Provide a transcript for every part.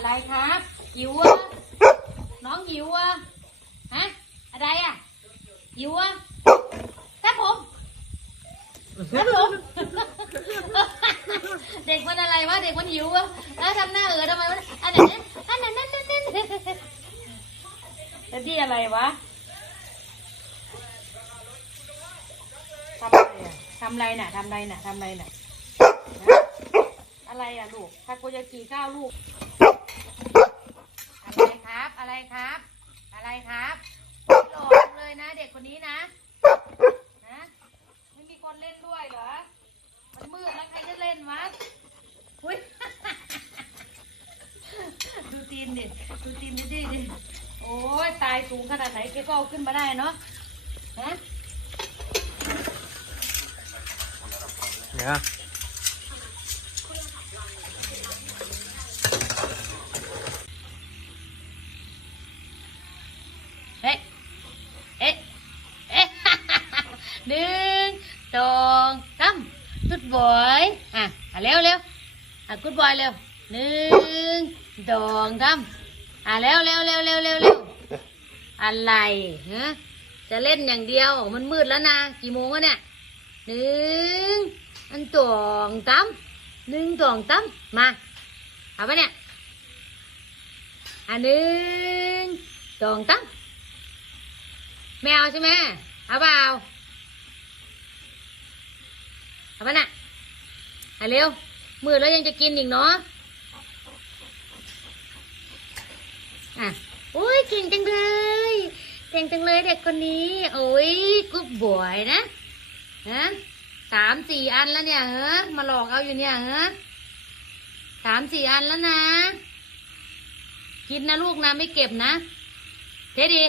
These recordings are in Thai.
อะไรครับหิวอะน้องหิวอะฮะอะไรอะหิวอะครับผมครับผมเด็กมันอะไรวะเด็กมันหิวอะแล้วทำหน้าเออทำไมวะอันไหนอันนั้นนั่นนั่นนั่นแล้วที่อะไรวะทำอะไรอะทำอะไรน่ะทำอะไรน่ะทำอะไรน่ะอะไรอะลูกทาโกยากิเก้าวลูก อะไรครับ อะไรครับ อะไรครับหล่อจัง นนี้นะนะไม่มีคนเล่นด้วยเหรอ มันมืดแล้วใครจะเล่นวะอุ้ยดูตีนดิ ดูตีนดิดิดิ โอ้ยตายสูงขนาดไหนแกก็เอาขึ้นมาได้เนาะฮะ เนี่ย เฮ้ยเอ๊ะเอ๊ะ หนึ่งสองสามกุดบอยอะอะเร็วเร็วอะกุดบอยเร็วหนึ่งสองสามอะเร็วเร็วเร็วเร็วเร็วเร็วอะไรฮะจะเล่นอย่างเดียวมันมืดแล้วนะกี่โมงวะเนี่ยหนึ่งอันสองสามหนึ่งสองสามมาเอาปะเนี่ยอะหนึ่งสองสามแมวใช่ไหมเอาเปล่า เอาปะน่ะเอาเร็ว มือแล้วยังจะกินอีกเนาะอะโอ้ยเก่งจังเลยเก่งจังเลยเด็กคนนี้ โอ้ยกุ๊บบวยนะฮะสามสี่อันแล้วเนี่ยเฮ้มาหลอกเอาอยู่เนี่ยเฮ้สามสี่อันแล้วนะ กินนะลูกนะไม่เก็บนะเท็ดดี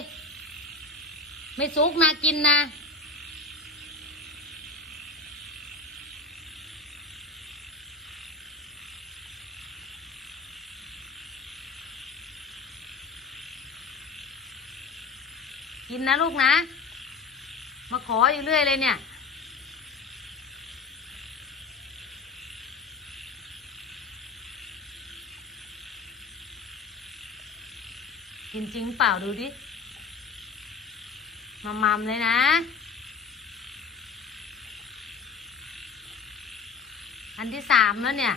ไม่สุกนะกินนะ กินนะลูกนะ มาขออยู่เรื่อยเลยเนี่ย กินจริงเปล่าดูดิ มามๆเลยนะ อันที่สามแล้วเนี่ย